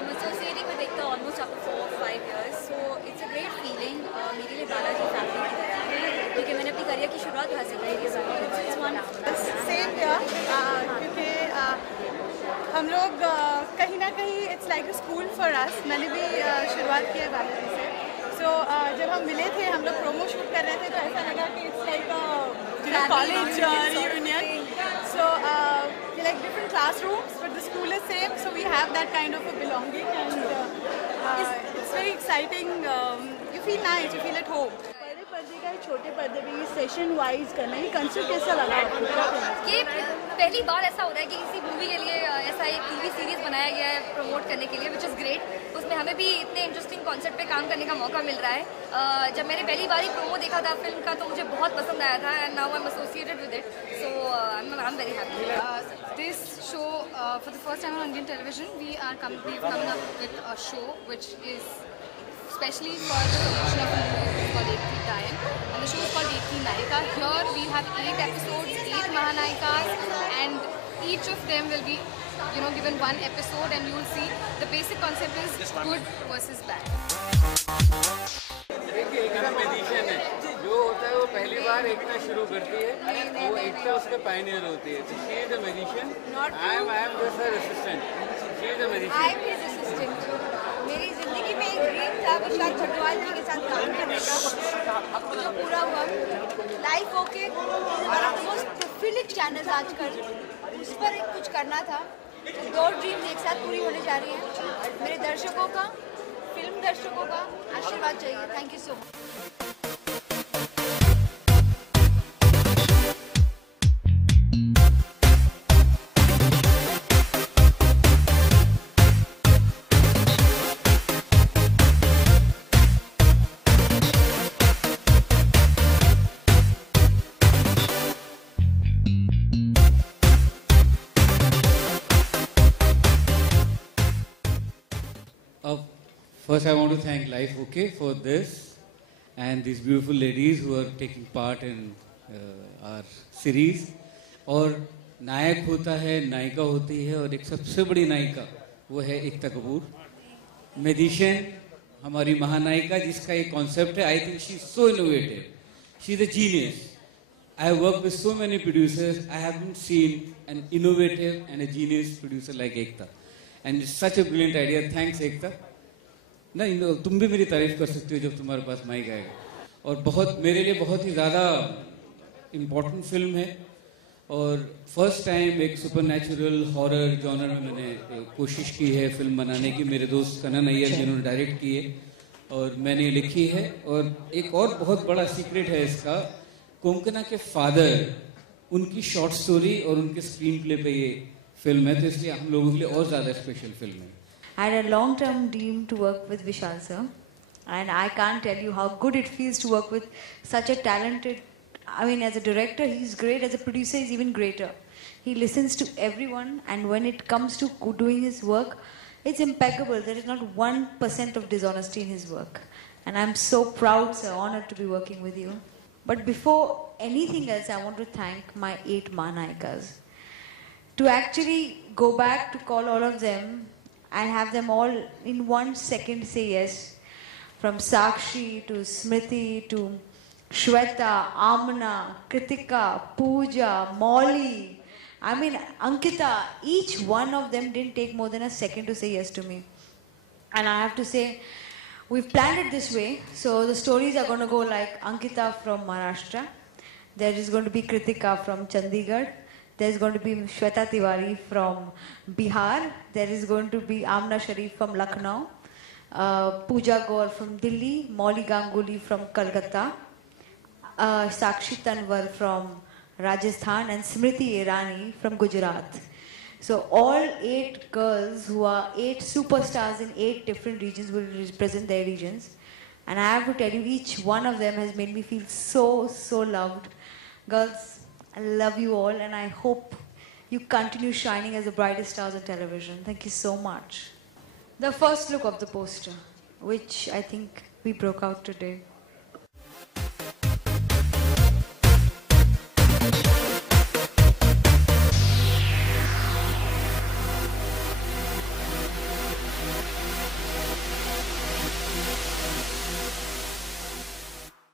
I'm associating with Ekta almost after 4 or 5 years, so it's a great feeling. मेरे लिए Balaji family की तरह है, क्योंकि मैंने अपनी करियर की शुरुआत वहाँ से की है. It's wonderful. Same here, क्योंकि हम लोग कहीं ना कहीं it's like a school for us. मैंने भी शुरुआत की है बालाजी से. So जब हम मिले थे, हम लोग प्रोमो शूट कर रहे थे, तो ऐसा लगा कि it's like a college reunion. So like different classrooms, but the school is same, so we have that kind of a belonging, and it's very exciting. You feel nice, you feel at home. बड़े पर्दे का छोटे पर्दे भी session wise करना है, concept कैसा लगा आपको? ये पहली बार ऐसा हो रहा है कि किसी मूवी के लिए ऐसा एक टीवी सीरीज बनाया गया है प्रमोट करने के लिए, विच इज़ ग्रेट. उसमें हमें भी इतने इंटरेस्टिंग कॉन्सेप्ट पे काम करने का मौका मिल रहा है. जब मैंने पहली बार ही प्रोमो देखा था फिल्म का, तो मुझे बहुत पसंद आया था, and now I am associated with it, so I am very happy. This show, for the first time on Indian television, we've come up with a show which is especially for the promotion of a movie called Ek Thi Time, and the show is called Ek Thi Nayika. Here we have 8 episodes, 8 Mahanayikas, and each of them will be, given one episode, and you will see the basic concept is good versus bad. देखिए, एकता medicine है, जो होता है वो पहली बार एकता शुरू करती है, वो एकता उसके पायनियर होती है. तो she is the magician, I am just her assistant. She is the magician. I am his assistant. मेरी जिंदगी में एक ड्रीम था विशाल भटवाल जी के साथ काम करने का, जो पूरा हुआ. Life okay, one of the most prolific channels आजकल, उस पर कुछ करना था. तो 2 ड्रीम्स एक साथ पूरी होने जा रही हैं. मेरे दर्शकों का, फिल्म दर्शकों का आशीर्वाद चाहिए. Thank you so much. First, I want to thank Life OK for this and these beautiful ladies who are taking part in our series. और नायक होता है, नायिका होती है, और एक सबसे बड़ी नायिका वो है एकता कपूर. मैजिशियन हमारी महानायिका, जिसका एक कॉन्सेप्ट है. I think she is so innovative. She is a genius. I have worked with so many producers. I haven't seen an innovative and a genius producer like Ekta. And it's such a brilliant idea. Thanks, Ekta. नहीं, तुम भी मेरी तारीफ कर सकते हो जब तुम्हारे पास माइक आएगा. और बहुत मेरे लिए बहुत ही ज़्यादा इम्पोर्टेंट फिल्म है, और फर्स्ट टाइम एक सुपरनैचुरल हॉरर जॉनर में मैंने कोशिश की है फिल्म बनाने की. मेरे दोस्त कनन अय्यर जिन्होंने डायरेक्ट की है और मैंने लिखी है. और एक और बहुत बड़ा सीक्रेट है इसका, कोंकणा के फादर, उनकी शॉर्ट स्टोरी और उनके स्क्रीन प्ले पे ये फिल्म है, तो इसलिए हम लोगों के लिए और ज़्यादा स्पेशल फिल्म है. I had a long-term dream to work with Vishal sir, and I can't tell you how good it feels to work with such a talented, as a director he's great, as a producer he's even greater. He listens to everyone, and when it comes to doing his work, it's impeccable. There is not 1% of dishonesty in his work, and I'm so proud, sir, honored to be working with you. But before anything else, I want to thank my 8 Mahanayikas. To actually go back to call all of them and have them all in 1 second say yes, from Sakshi to Smriti to Shweta, Amna, Kritika, Pooja, Molly, Ankita, each one of them didn't take more than a second to say yes to me. And I have to say, we've planned it this way, so the stories are going to go like Ankita from Maharashtra, there is going to be Kritika from Chandigarh, there's going to be Shweta Tiwari from Bihar. There is going to be Amna Sharif from Lucknow, Pooja Gaur from Delhi, Molly Ganguly from Kolkata, Sakshi Tanwar from Rajasthan, and Smriti Irani from Gujarat. So all 8 girls who are 8 superstars in 8 different regions will represent their regions. And I have to tell you, each one of them has made me feel so, so loved. Girls, I love you all, and I hope you continue shining as the brightest stars on television. Thank you so much. The first look of the poster, which I think we broke out today.